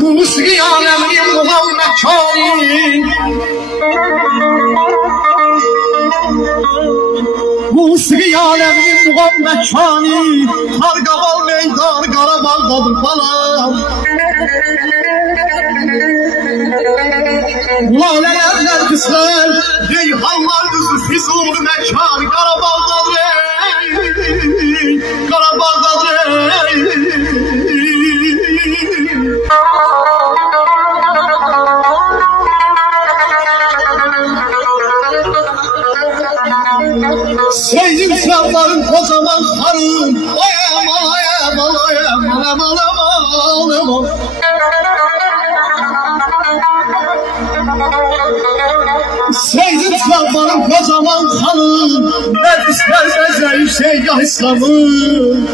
Musiki aleminin Muhammed Kani, Musiki aleminin Muhammed Kani, Kargaval meydan Karabağ'dadır balam. Laleler kısır, reyhanlar kızı Füzuli mekan Karabağ'dadır ey, Karabağ'dadır ey. Seydim sırtların kocaman karın, oy aman oy aman oy aman aman aman aman. Seydim sırtların kocaman karın, ne isterse şey ya İslam'ın.